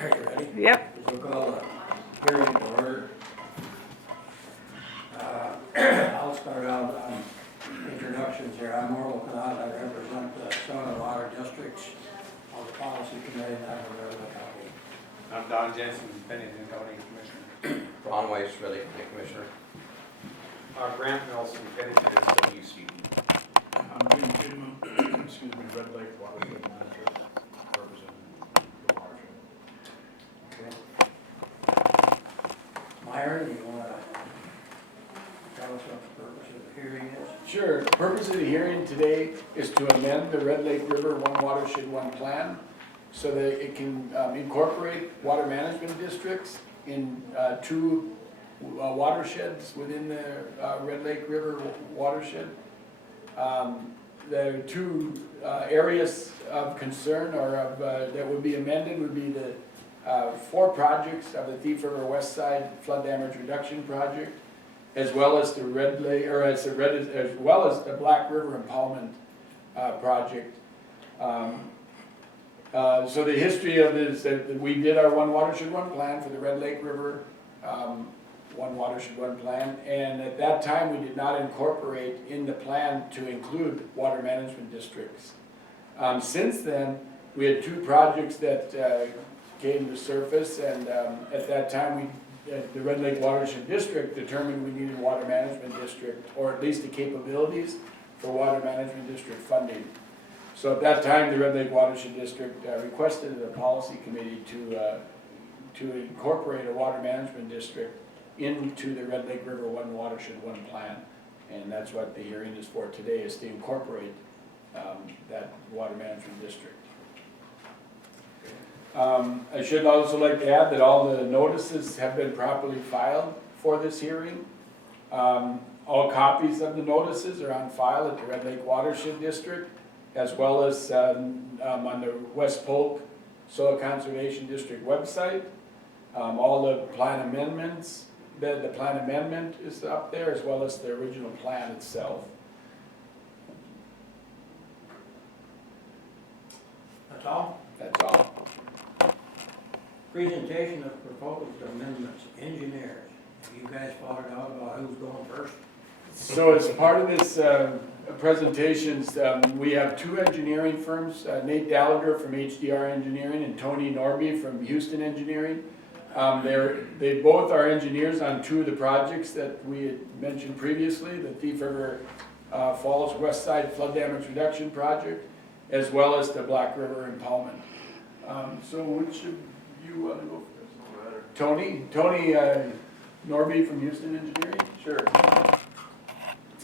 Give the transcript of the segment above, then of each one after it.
Are you ready? Yep. We'll call the hearing to order. I'll start out on introductions here. I'm Orville Knott. I represent the Soil and Water Districts on the Policy Committee, and I'm a Redwood County. I'm Don Jensen, Pennington County Commissioner. Ron Weiss, Red Lake County Commissioner. Grant Nelson, Pennington SWC. I'm Jim Kidman, excuse me, Red Lake Watershed Manager, representing the watershed. Okay. Myron, you want to tell us what the purpose of the hearing is? Sure, the purpose of the hearing today is to amend the Red Lake River One Watershed One Plan so that it can incorporate water management districts in two watersheds within the Red Lake River watershed. The two areas of concern or of, that would be amended would be the 4 projects of the Thief River West Side Flood Damage Reduction Project, as well as the Red Lake, or as well as the Black River Impoundment Project. So the history of it is that we did our One Watershed One Plan for the Red Lake River One Watershed One Plan, and at that time we did not incorporate in the plan to include water management districts. Since then, we had 2 projects that came to surface, and at that time the Red Lake Watershed District determined we needed water management district, or at least the capabilities for water management district funding. So at that time, the Red Lake Watershed District requested the policy committee to incorporate a water management district into the Red Lake River One Watershed One Plan. And that's what the hearing is for today, is to incorporate that water management district. I should also like to add that all the notices have been properly filed for this hearing. All copies of the notices are on file at the Red Lake Watershed District, as well as on the West Polk Soil Conservation District website. All the plan amendments, the plan amendment is up there, as well as the original plan itself. That's all? That's all. Presentation of proposed amendments, engineers. Have you guys figured out about who's going first? So as part of this presentations, we have 2 engineering firms, Nate Gallagher from HDR Engineering and Tony Norby from Houston Engineering. They both are engineers on 2 of the projects that we had mentioned previously, the Thief River Falls West Side Flood Damage Reduction Project, as well as the Black River Impoundment. So which of you want to go first? Tony Norby from Houston Engineering? Sure.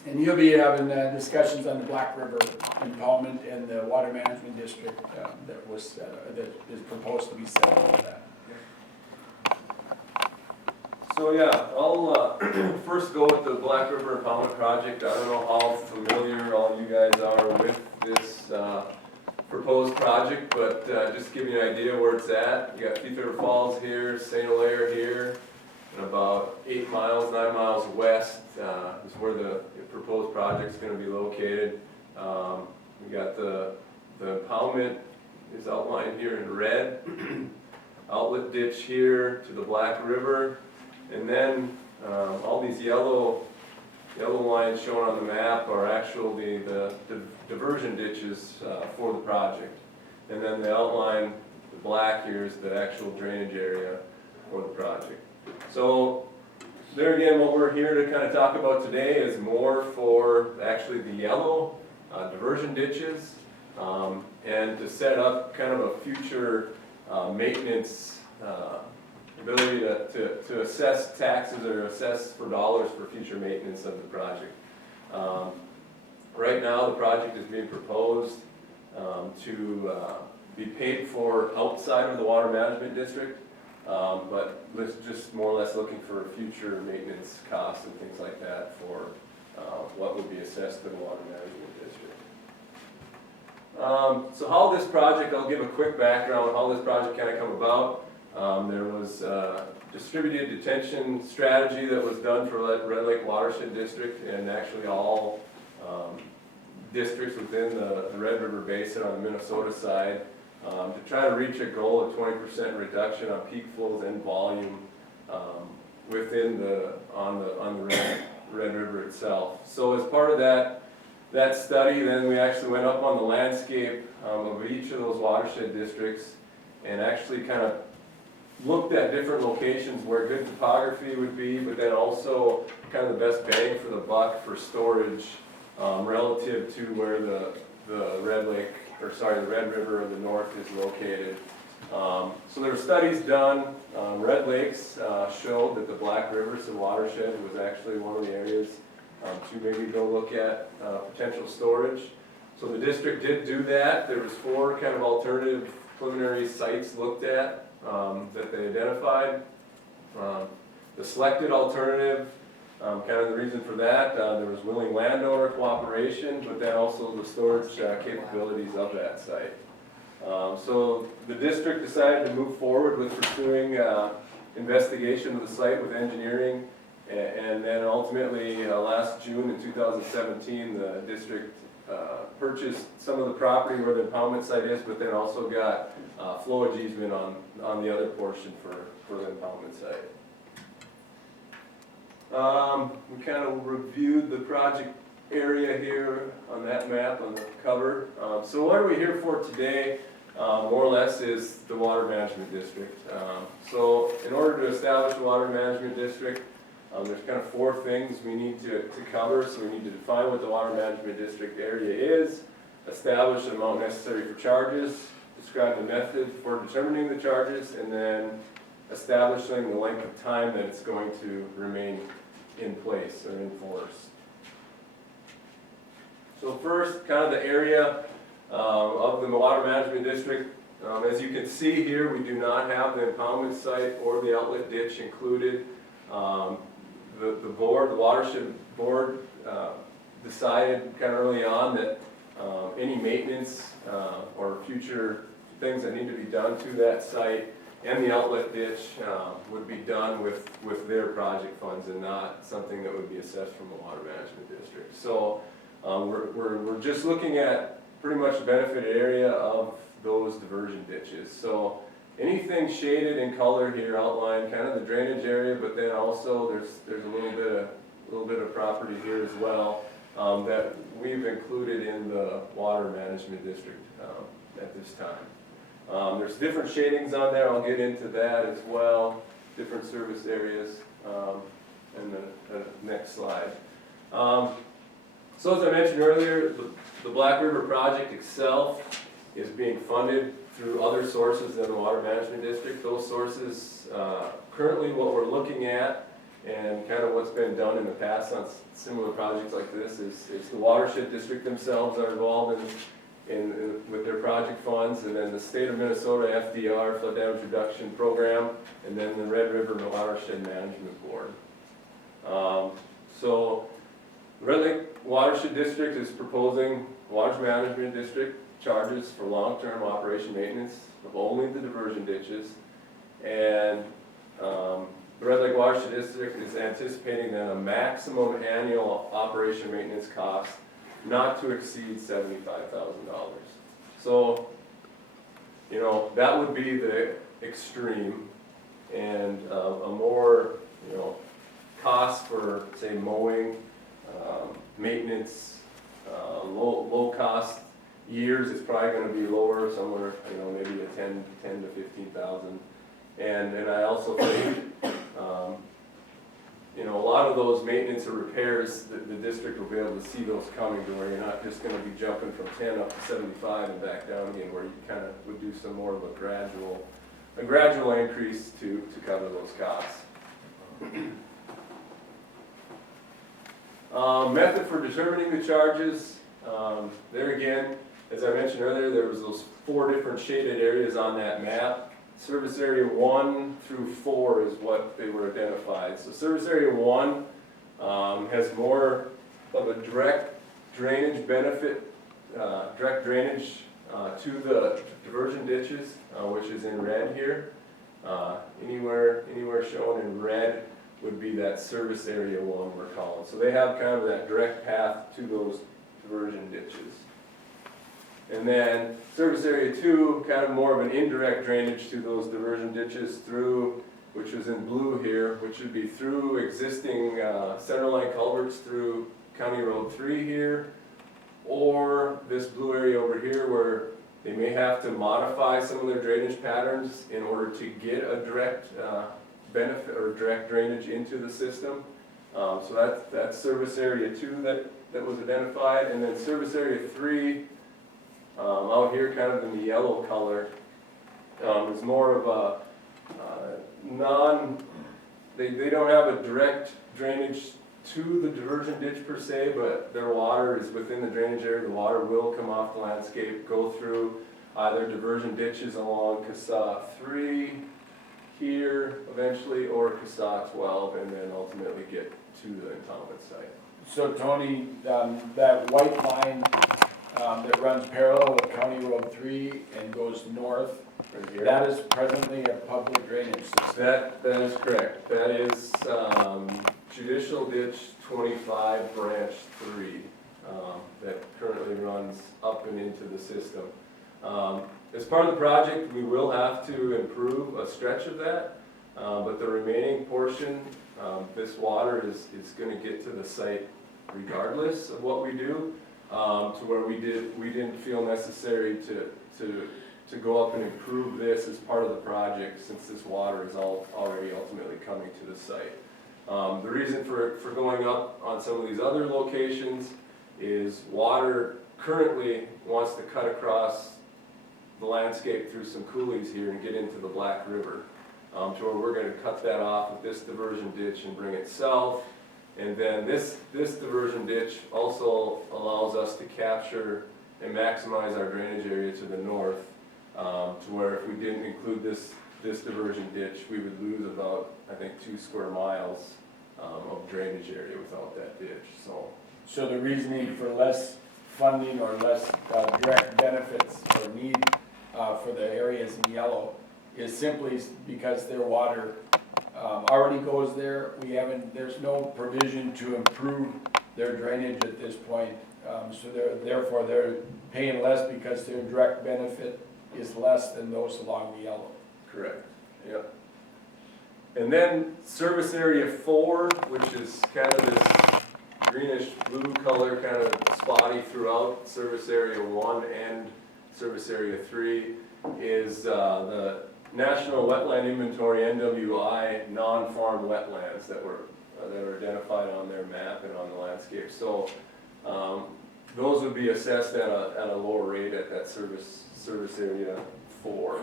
And you'll be having discussions on the Black River Impoundment and the Water Management District that is proposed to be set up for that. So yeah, I'll first go with the Black River Impoundment Project. I don't know how familiar all you guys are with this proposed project, but just to give you an idea where it's at. You got Thief River Falls here, St. Hilaire here, and about 9 miles west is where the proposed project is going to be located. We got the impoundment is outlined here in red, outlet ditch here to the Black River, and then all these yellow lines shown on the map are actually the diversion ditches for the project. And then the outline, the black here, is the actual drainage area for the project. So there again, what we're here to kind of talk about today is more for actually the yellow diversion ditches and to set up kind of a future maintenance ability to assess taxes or assess for dollars for future maintenance of the project. Right now, the project is being proposed to be paid for outside of the water management district, but just more or less looking for future maintenance costs and things like that for what would be assessed to the water management district. So how this project, I'll give a quick background how this project kind of come about. There was a distributed detention strategy that was done for Red Lake Watershed District, and actually all districts within the Red River Basin on the Minnesota side to try to reach a goal of 20% reduction on peak flows and volume within on the Red River itself. So as part of that study, then we actually went up on the landscape of each of those watershed districts and actually kind of looked at different locations where good topography would be, but then also kind of the best bang for the buck for storage relative to where the Red River in the north is located. So there were studies done. Red Lakes showed that the Black River watershed was actually one of the areas to maybe go look at potential storage. So the district did do that. There was 4 kind of alternative preliminary sites looked at that they identified. The selected alternative, kind of the reason for that, there was willing landowner cooperation, but then also the storage capabilities of that site. So the district decided to move forward with pursuing investigation of the site with engineering, and then ultimately last June in 2017, the district purchased some of the property where the impoundment site is, but then also got flowage easement on the other portion for the impoundment site. We kind of reviewed the project area here on that map on the cover. So what are we here for today? More or less is the water management district. So in order to establish a water management district, there's kind of 4 things we need to cover. So we need to define what the water management district area is, establish the amount necessary for charges, describe the method for determining the charges, and then establishing the length of time that it's going to remain in place or in force. So first, kind of the area of the water management district. As you can see here, we do not have the impoundment site or the outlet ditch included. The watershed board decided kind of early on that any maintenance or future things that need to be done to that site and the outlet ditch would be done with their project funds and not something that would be assessed from the water management district. So we're just looking at pretty much the benefited area of those diversion ditches. So anything shaded in color here outlined kind of the drainage area, but then also there's a little bit of property here as well that we've included in the water management district at this time. There's different shadings on there. I'll get into that as well. Different service areas in the next slide. So as I mentioned earlier, the Black River project itself is being funded through other sources than the Water Management District. Those sources, currently what we're looking at and kind of what's been done in the past on similar projects like this is the watershed district themselves are involved with their project funds, and then the state of Minnesota FDR, Flood Damage Reduction Program, and then the Red River Watershed Management Board. So the Red Lake Watershed District is proposing water management district charges for long-term operation maintenance of only the diversion ditches, and the Red Lake Watershed District is anticipating then a maximum annual operation maintenance cost not to exceed $75,000. So, you know, that would be the extreme, and a more, you know, cost for, say, mowing, maintenance, low cost years, it's probably going to be lower, somewhere, you know, maybe a 10 to 15,000. And I also think, you know, a lot of those maintenance or repairs, the district will be able to see those coming to where you're not just going to be jumping from 10 up to 75 and back down again, where you kind of would do some more of a gradual increase to cover those costs. Method for determining the charges. There again, as I mentioned earlier, there was those 4 different shaded areas on that map. Service area 1 through 4 is what they were identified. So service area 1 has more of a direct drainage benefit, direct drainage to the diversion ditches, which is in red here. Anywhere shown in red would be that service area 1 we're calling. So they have kind of that direct path to those diversion ditches. And then service area 2, kind of more of an indirect drainage to those diversion ditches through, which is in blue here, which would be through existing centerline culverts through County Road 3 here, or this blue area over here where they may have to modify some of their drainage patterns in order to get a direct benefit or direct drainage into the system. So that's service area 2 that was identified, and then service area 3, out here kind of in the yellow color, is more of a they don't have a direct drainage to the diversion ditch per se, but their water is within the drainage area. The water will come off the landscape, go through either diversion ditches along CASA 3 here eventually, or CASA 12, and then ultimately get to the impoundment site. So Tony, that white line that runs parallel with County Road 3 and goes north, Right here. that is presently a public drainage system. That is correct. That is Judicial Ditch 25 Branch 3 that currently runs up and into the system. As part of the project, we will have to improve a stretch of that, but the remaining portion, this water is going to get to the site regardless of what we do, to where we didn't feel necessary to go up and improve this as part of the project, since this water is already ultimately coming to the site. The reason for going up on some of these other locations is water currently wants to cut across the landscape through some coulees here and get into the Black River, to where we're going to cut that off with this diversion ditch and bring it south. And then this diversion ditch also allows us to capture and maximize our drainage area to the north, to where if we didn't include this diversion ditch, we would lose about, I think, 2 square miles of drainage area without that ditch. So the reasoning for less funding or less direct benefits or need for the areas in yellow is simply because their water already goes there. There's no provision to improve their drainage at this point. So therefore they're paying less because their direct benefit is less than those along the yellow. Correct, yep. And then service area 4, which is kind of this greenish blue color, kind of spotty throughout service area 1 and service area 3, is the National Wetland Inventory, NWI, non-farm wetlands that are identified on their map and on the landscape. So those would be assessed at a lower rate at that service area 4.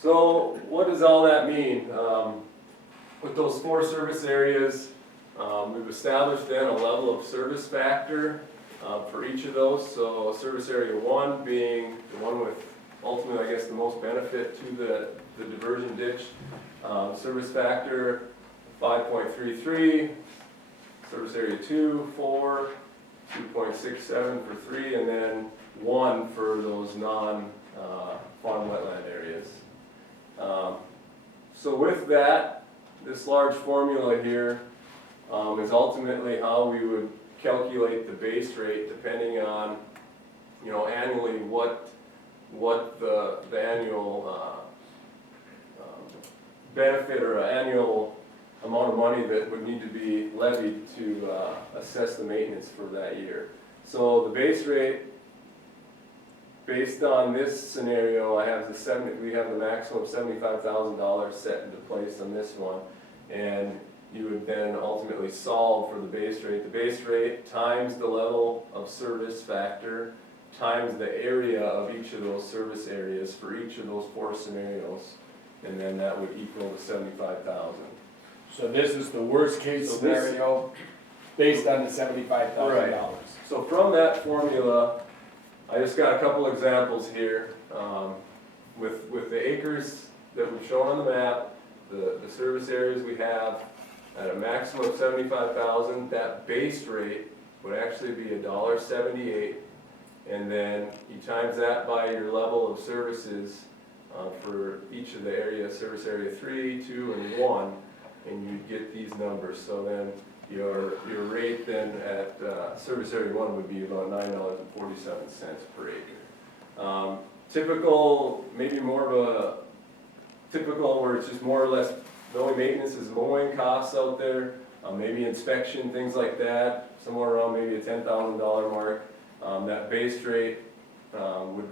So what does all that mean? With those 4 service areas, we've established then a level of service factor for each of those. So service area 1 being the one with ultimately, I guess, the most benefit to the diversion ditch. Service factor 5.33, service area 2, 4, 2.67 for 3, and then 1 for those non-farm wetland areas. So with that, this large formula here is ultimately how we would calculate the base rate, depending on, annually what the annual benefit or annual amount of money that would need to be levied to assess the maintenance for that year. So the base rate, based on this scenario, we have the maximum $75,000 set into place on this one, and you would then ultimately solve for the base rate. The base rate times the level of service factor times the area of each of those service areas for each of those 4 scenarios, and then that would equal the $75,000. So this is the worst case scenario based on the $75,000. So from that formula, I just got a couple examples here. With the acres that we've shown on the map, the service areas we have at a maximum of $75,000, that base rate would actually be $1.78, and then you times that by your level of services for each of the areas, service area 3, 2, and 1, and you'd get these numbers. So then your rate then at service area 1 would be about $9.47 per acre. Typical, maybe more of a typical where it's just more or less the only maintenance is mowing costs out there, maybe inspection, things like that, somewhere around maybe a $10,000 mark. That base rate would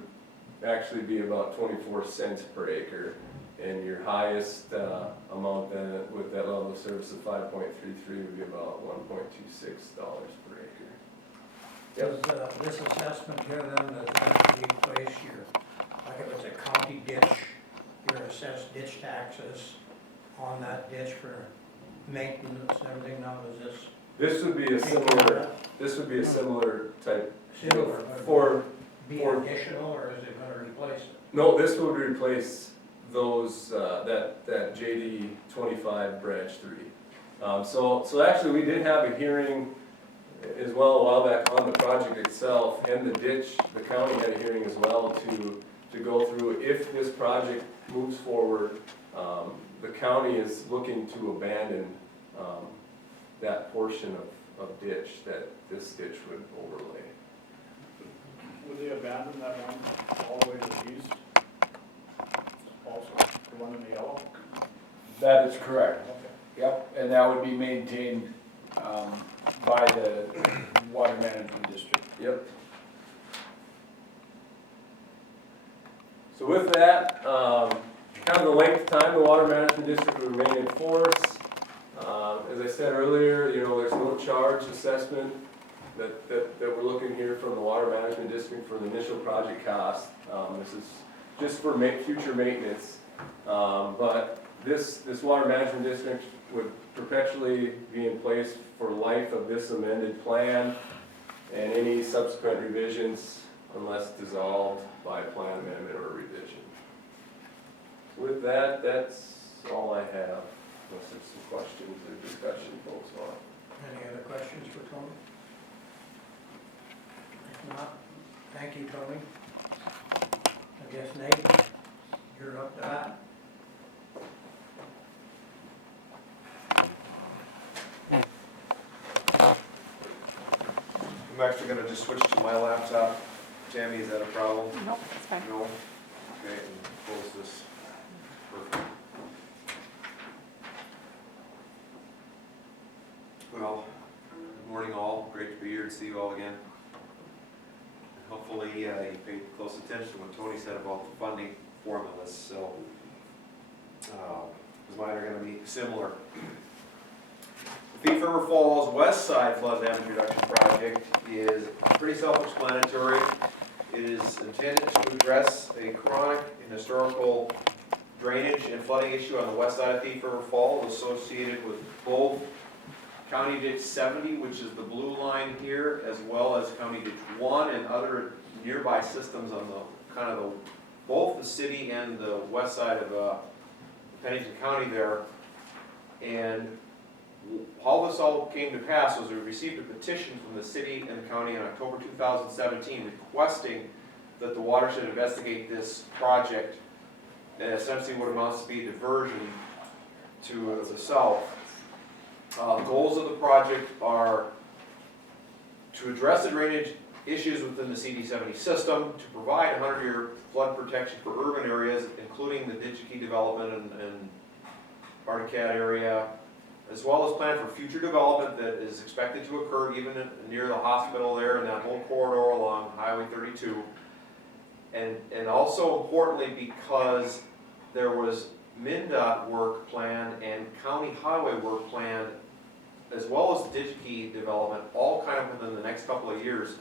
actually be about 24 cents per acre, and your highest amount then with that level of service of 5.33 would be about $1.26 per acre. Does this assessment here then, does that replace your, like if it's a county ditch, your assessed ditch taxes on that ditch for maintenance and everything, now is this This would be a similar, this would be a similar type. similar? For, Be for- additional, or is it gonna replace it? no, this would replace those, that JD 25 branch 3. So actually, we did have a hearing as well a while back on the project itself, and the ditch, the county had a hearing as well to go through if this project moves forward. The county is looking to abandon that portion of ditch that this ditch would overlay. Would they abandon that one all the way to the east? Also, the one in the yellow? That is correct. Okay. Yep, and that would be maintained by the water management district. Yep. So with that, kind of the length of time the water management district will remain in force. As I said earlier, there's no charge assessment that we're looking here from the water management district for the initial project cost. This is just for future maintenance. But this water management district would perpetually be in place for life of this amended plan and any subsequent revisions unless dissolved by plan amendment or revision. With that, that's all I have, unless there's some questions or discussion folks want. Any other questions for Tony? If not, thank you, Tony. I guess Nate, you're up to that. I'm actually gonna just switch to my laptop. Tammy, is that a problem? Nope, that's fine. No? Okay, and close this. Perfect. Well, good morning all. Great to be here and see you all again. Hopefully, you paid close attention to what Tony said about the funding formulas, so, because mine are gonna be similar. The Thief River Falls West Side Flood Damage Reduction Project is pretty self-explanatory. It is intended to address a chronic and historical drainage and flooding issue on the west side of Thief River Falls associated with both County Ditch 70, which is the blue line here, as well as County Ditch 1 and other nearby systems on the both the city and the west side of Pennington County there. And how this all came to pass was we received a petition from the city and the county in October 2017 requesting that the watershed investigate this project, and essentially what amounts to be a diversion to the south. The goals of the project are to address the drainage issues within the CD70 system, to provide 100-year flood protection for urban areas, including the Digi-Key development and Articat area, as well as plan for future development that is expected to occur even near the hospital there and that whole corridor along Highway 32. And also importantly, because there was MnDOT work planned and county highway work planned, as well as Digi-Key development, all kind of within the next couple of years.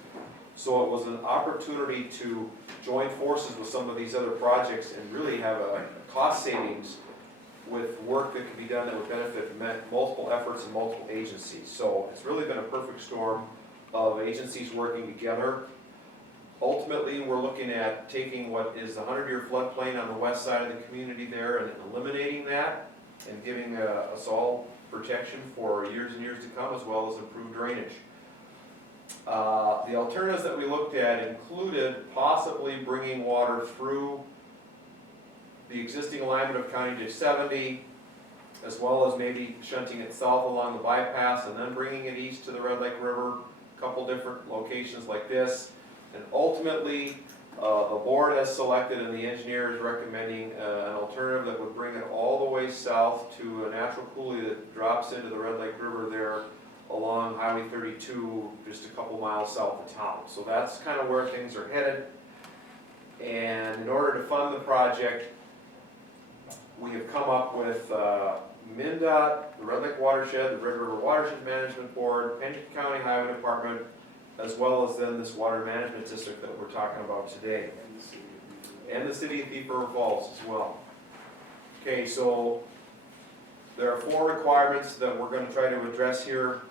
So it was an opportunity to join forces with some of these other projects and really have a cost savings with work that can be done that would benefit multiple efforts and multiple agencies. So it's really been a perfect storm of agencies working together. Ultimately, we're looking at taking what is the 100-year floodplain on the west side of the community there and eliminating that and giving us all protection for years and years to come, as well as improved drainage. The alternatives that we looked at included possibly bringing water through the existing alignment of County Ditch 70, as well as maybe shunting it south along the bypass and then bringing it east to the Red Lake River, a couple different locations like this. And ultimately, the board has selected and the engineer is recommending an alternative that would bring it all the way south to a natural coulee that drops into the Red Lake River there along Highway 32, just a couple miles south of town. So that's kind of where things are headed. And in order to fund the project, we have come up with MnDOT, the Red Lake Watershed, the Red River Watershed Management Board, Pennington County Highway Department, as well as then this water management district that we're talking about today. And the city of Thief River Falls as well. Okay, so there are 4 requirements that we're going to try to address here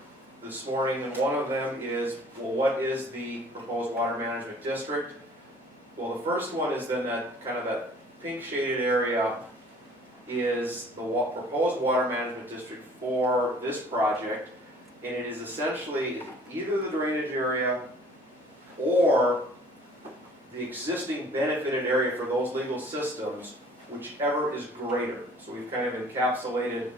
this morning, and one of them is, well, what is the proposed water management district? Well, the first one is then that kind of that pink shaded area is the proposed water management district for this project, and it is essentially either the drainage area or the existing benefited area for those legal systems, whichever is greater. So we've kind of encapsulated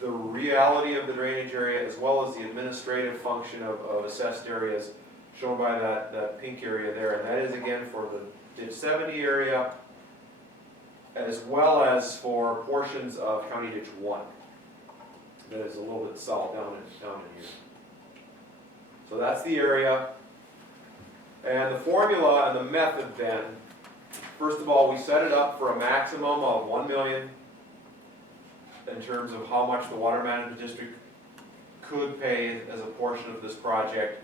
the reality of the drainage area as well as the administrative function of assessed areas shown by that pink area there. And that is again for the Ditch 70 area as well as for portions of County Ditch 1. That is a little bit south down in here. So that's the area. And the formula and the method then, first of all, we set it up for a maximum of 1 million in terms of how much the water management district could pay as a portion of this project.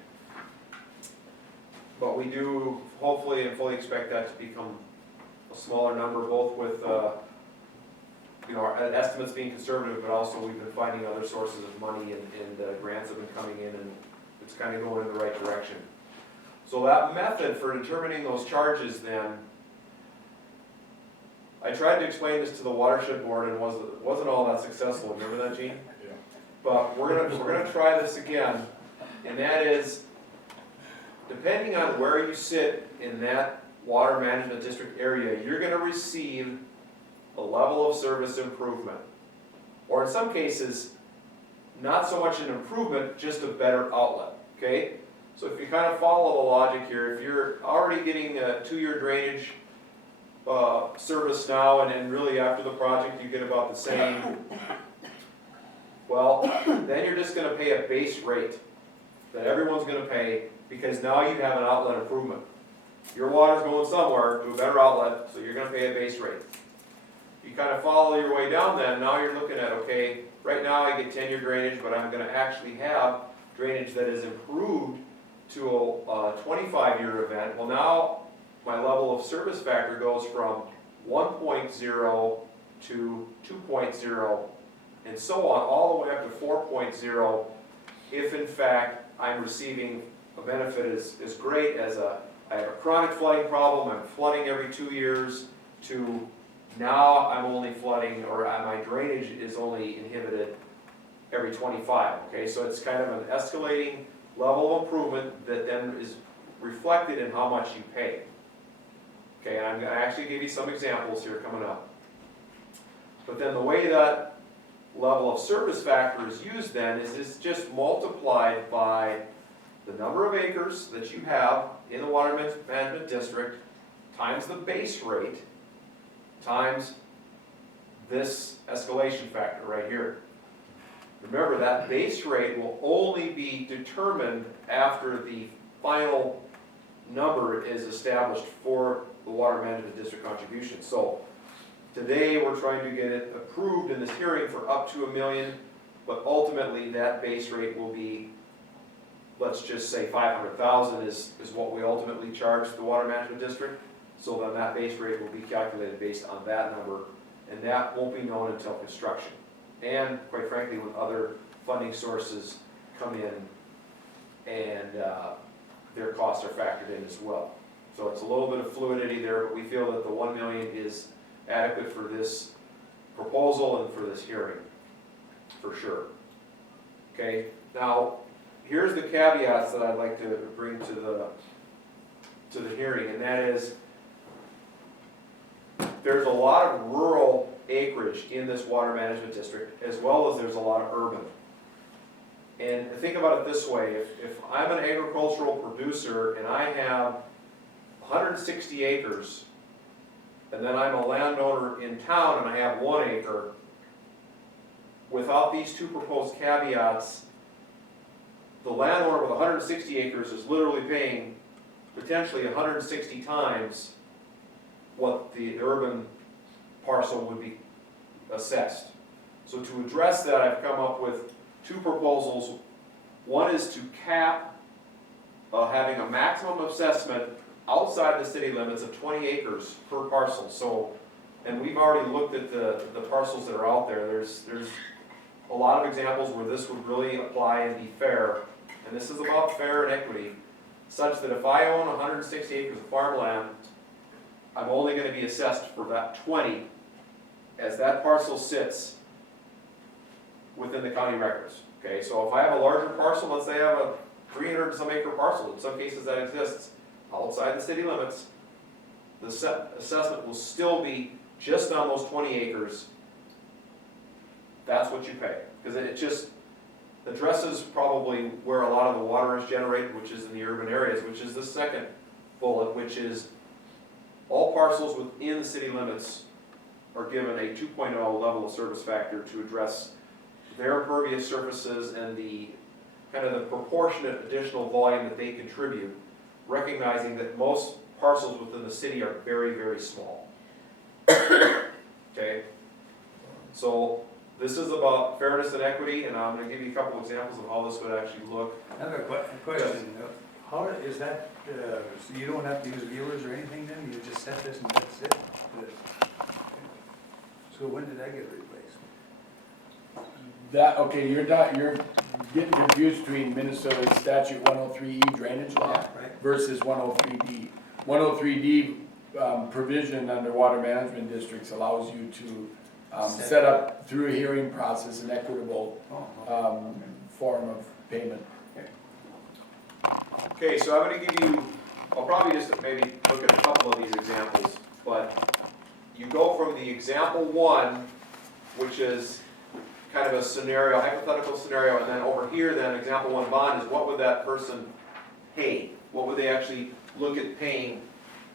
But we do hopefully and fully expect that to become a smaller number, both with our estimates being conservative, but also we've been finding other sources of money and grants have been coming in, and it's kind of going in the right direction. So that method for determining those charges then, I tried to explain this to the watershed board and wasn't all that successful. Remember that, Gene? Yeah. But we're gonna try this again, and that is, depending on where you sit in that water management district area, you're gonna receive a level of service improvement. Or in some cases, not so much an improvement, just a better outlet, okay? So if you kind of follow the logic here, if you're already getting a 2-year drainage service now, and then really after the project you get about the same, well, then you're just gonna pay a base rate that everyone's gonna pay, because now you have an outlet improvement. Your water's going somewhere to a better outlet, so you're gonna pay a base rate. You kind of follow your way down then, now you're looking at, okay, right now I get 10-year drainage, but I'm gonna actually have drainage that is improved to a 25-year event. Well, now my level of service factor goes from 1.0 to 2.0 and so on, all the way up to 4.0, if in fact I'm receiving a benefit as great as I have a chronic flooding problem, I'm flooding every 2 years, to now I'm only flooding, or my drainage is only inhibited every 25, okay? So it's kind of an escalating level of improvement that then is reflected in how much you pay. Okay, and I'm going to actually give you some examples here coming up. But then the way that level of service factor is used then is it's just multiplied by the number of acres that you have in the water management district times the base rate times this escalation factor right here. Remember, that base rate will only be determined after the final number is established for the water management district contribution. So today we're trying to get it approved in this hearing for up to $1 million, but ultimately that base rate will be, let's just say $500,000 is what we ultimately charge the water management district. So then that base rate will be calculated based on that number, and that won't be known until construction. And quite frankly, when other funding sources come in and their costs are factored in as well. So it's a little bit of fluidity there, but we feel that the 1 million is adequate for this proposal and for this hearing, for sure. Okay, now here's the caveats that I'd like to bring to the hearing, and that is there's a lot of rural acreage in this water management district, as well as there's a lot of urban. And think about it this way, if I'm an agricultural producer and I have 160 acres, and then I'm a landowner in town and I have 1 acre, without these two proposed caveats, the landowner with 160 acres is literally paying potentially 160 times what the urban parcel would be assessed. So to address that, I've come up with 2 proposals. One is to cap having a maximum assessment outside the city limits of 20 acres per parcel. So, and we've already looked at the parcels that are out there. There's a lot of examples where this would really apply and be fair. And this is about fair and equity, such that if I own 160 acres of farmland, I'm only going to be assessed for that 20 as that parcel sits within the county records. Okay, so if I have a larger parcel, let's say I have a 300 some acre parcel, in some cases that exists outside the city limits, the assessment will still be just on those 20 acres. That's what you pay, because it just addresses probably where a lot of the water is generated, which is in the urban areas, which is the second bullet, which is all parcels within the city limits are given a 2.0 level of service factor to address their impervious surfaces and the kind of the proportionate additional volume that they contribute, recognizing that most parcels within the city are very, very small. Okay? So this is about fairness and equity, and I'm going to give you a couple examples of how this would actually look. I have a question. How is that, so you don't have to use viewers or anything then? You just set this and that's it? So when did that get replaced? That, okay, you're getting confused between Minnesota statute 103E drainage law Yeah, right. versus 103D. 103D provision under water management districts allows you to set up through a hearing process an equitable form of payment. Okay, so I'm going to give you, I'll probably just maybe look at a couple of these examples, but you go from the example 1, which is kind of a scenario, hypothetical scenario, and then over here then, example 1 bond is what would that person pay? What would they actually look at paying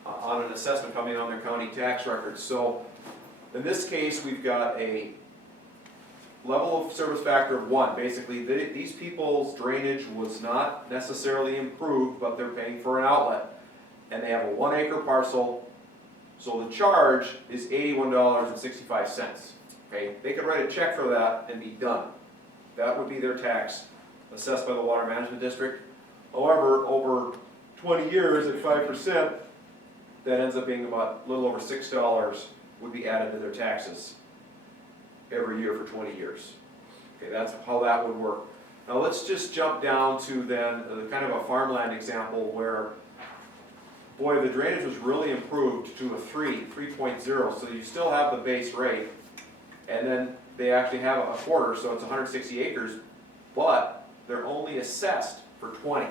on an assessment coming on their county tax records? So in this case, we've got a level of service factor of 1. Basically, these people's drainage was not necessarily improved, but they're paying for an outlet. And they have a 1 acre parcel, so the charge is $81.65. Okay, they could write a check for that and be done. That would be their tax assessed by the Water Management District. However, over 20 years at 5%, that ends up being about a little over $6 would be added to their taxes every year for 20 years. Okay, that's how that would work. Now let's just jump down to then kind of a farmland example where, boy, the drainage was really improved to a 3.0, so you still have the base rate, and then they actually have a quarter, so it's 160 acres, but they're only assessed for 20.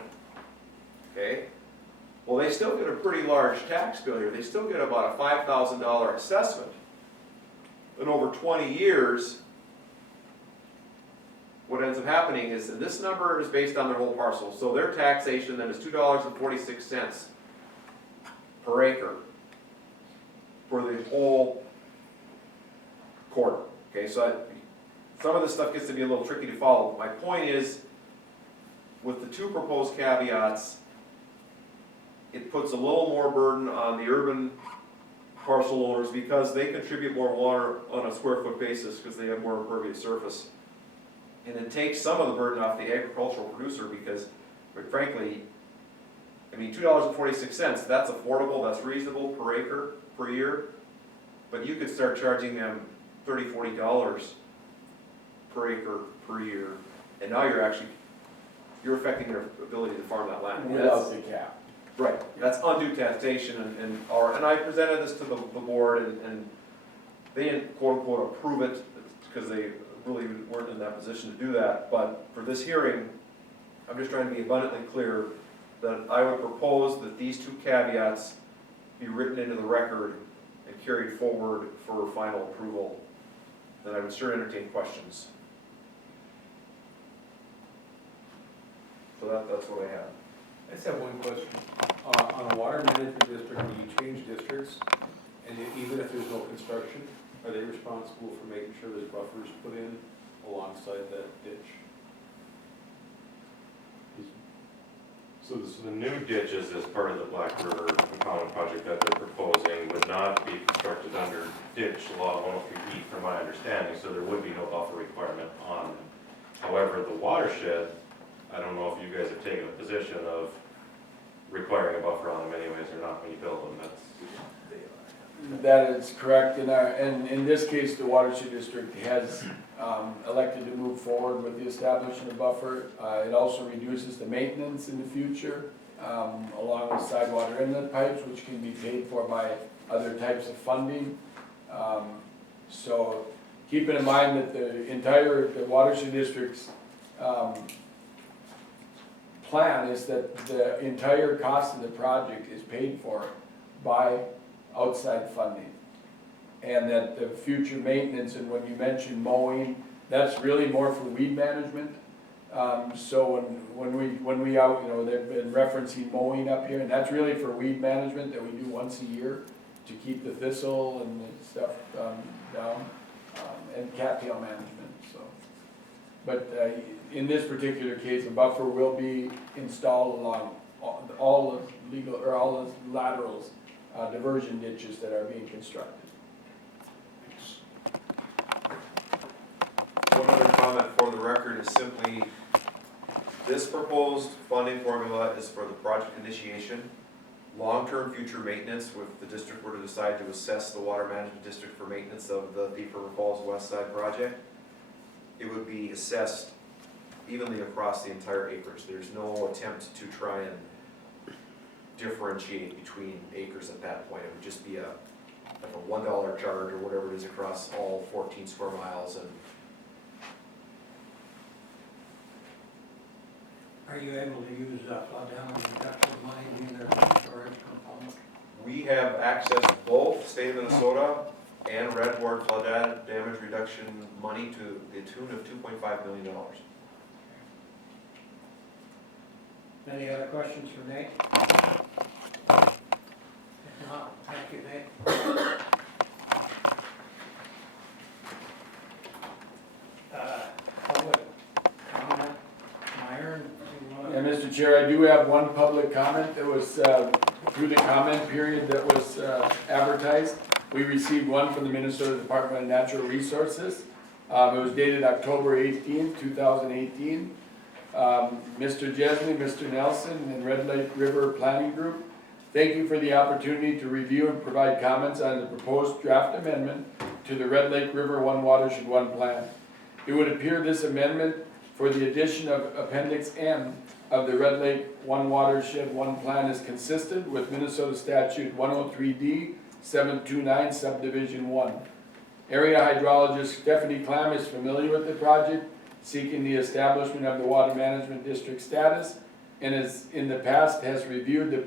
Okay? Well, they still get a pretty large tax bill here. They still get about a $5,000 assessment. And over 20 years, what ends up happening is, and this number is based on their whole parcel, so their taxation then is $2.46 per acre for the whole quarter. Okay, so some of this stuff gets to be a little tricky to follow. My point is, with the 2 proposed caveats, it puts a little more burden on the urban parcel owners because they contribute more water on a square foot basis because they have more impervious surface. And it takes some of the burden off the agricultural producer because, quite frankly, I mean, $2.46, that's affordable, that's reasonable per acre, per year, but you could start charging them $30, $40 per acre per year, and now you're affecting their ability to farm that land. Without the cap. Right, that's undue taxation, and I presented this to the board, and they didn't quote-unquote approve it, because they really weren't in that position to do that, but for this hearing, I'm just trying to be abundantly clear that I would propose that these 2 caveats be written into the record and carried forward for final approval, then I would sure entertain questions. So that's what I have. I just have one question. On a water management district, when you change districts, and even if there's no construction, are they responsible for making sure there's buffers put in alongside that ditch? So the new ditches as part of the Black River Impoundment project that they're proposing would not be constructed under ditch law 103E from my understanding, so there would be no buffer requirement on them. However, the watershed, I don't know if you guys have taken a position of requiring a buffer on them anyways or not when you build them, That is correct, and in this case, the watershed district has elected to move forward with the establishment of buffer. It also reduces the maintenance in the future, along with sidewater inlet pipes, which can be paid for by other types of funding. So keeping in mind that the watershed district's plan is that the entire cost of the project is paid for by outside funding. And that the future maintenance, and when you mention mowing, that's really more for weed management. So when we out, they've been referencing mowing up here, and that's really for weed management that we do once a year to keep the thistle and the stuff down, and cattail management, so. But in this particular case, a buffer will be installed along all the legal, or all the laterals, diversion ditches that are being constructed. One other comment for the record is simply, this proposed funding formula is for the project initiation. Long-term future maintenance, if the district were to decide to assess the water management district for maintenance of the Thief River Falls West Side project, it would be assessed evenly across the entire acreage. There's no attempt to try and differentiate between acres at that point. It would just be like a $1 charge or whatever it is across all 14 square miles. And Are you able to use flood damage reduction money in their storage component? we have access to both state of Minnesota and Red Board flood damage reduction money to the tune of $2.5 million. Any other questions for Nate? If not, thank you, Nate. Public comment, Myron, you wanna? And Mr. Chair, I do have one public comment that was, through the comment period that was advertised. We received one from the Minnesota Department of Natural Resources. It was dated October 18, 2018. Mr. Jesney, Mr. Nelson, and Red Lake River Planning Group, thank you for the opportunity to review and provide comments on the proposed draft amendment to the Red Lake River One Watershed One Plan. It would appear this amendment for the addition of Appendix M of the Red Lake One Watershed One Plan is consistent with Minnesota Statute 103D 729 Subdivision 1. Area hydrologist Stephanie Clam is familiar with the project, seeking the establishment of the water management district status, and is in the past has reviewed the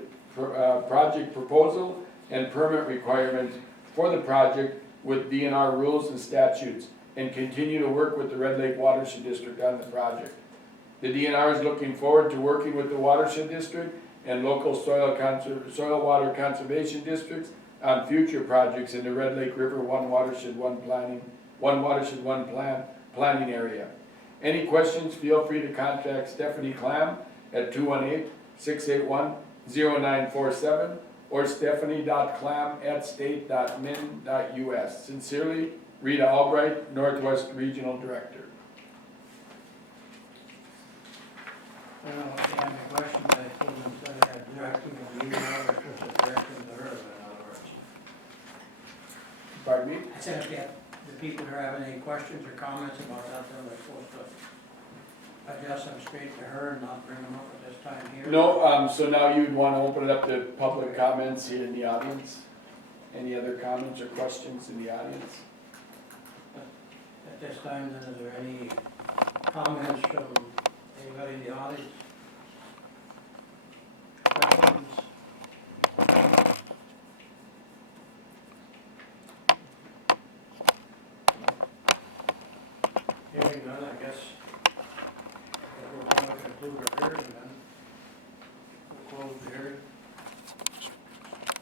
project proposal and permit requirements for the project with DNR rules and statutes, and continue to work with the Red Lake Watershed District on the project. The DNR is looking forward to working with the Watershed District and local soil water conservation districts on future projects in the Red Lake River One Watershed One Plan planning area. Any questions, feel free to contact Stephanie Clam at 218-681-0947 or stephanie.clam@state.min.us. Sincerely, Rita Albright, Northwest Regional Director. I don't know if you have any questions, I told them that I had directing of you, or just a direction to her, but in other words. Pardon me? I said if you have, the people who have any questions or comments about that, they're supposed to address them straight to her and not bring them up at this time here. No, so now you'd want to open it up to public comments here in the audience? Any other comments or questions in the audience? At this time, then, is there any comments from anybody in the audience? Questions? then I guess we're going to conclude our hearing then. We'll close the hearing.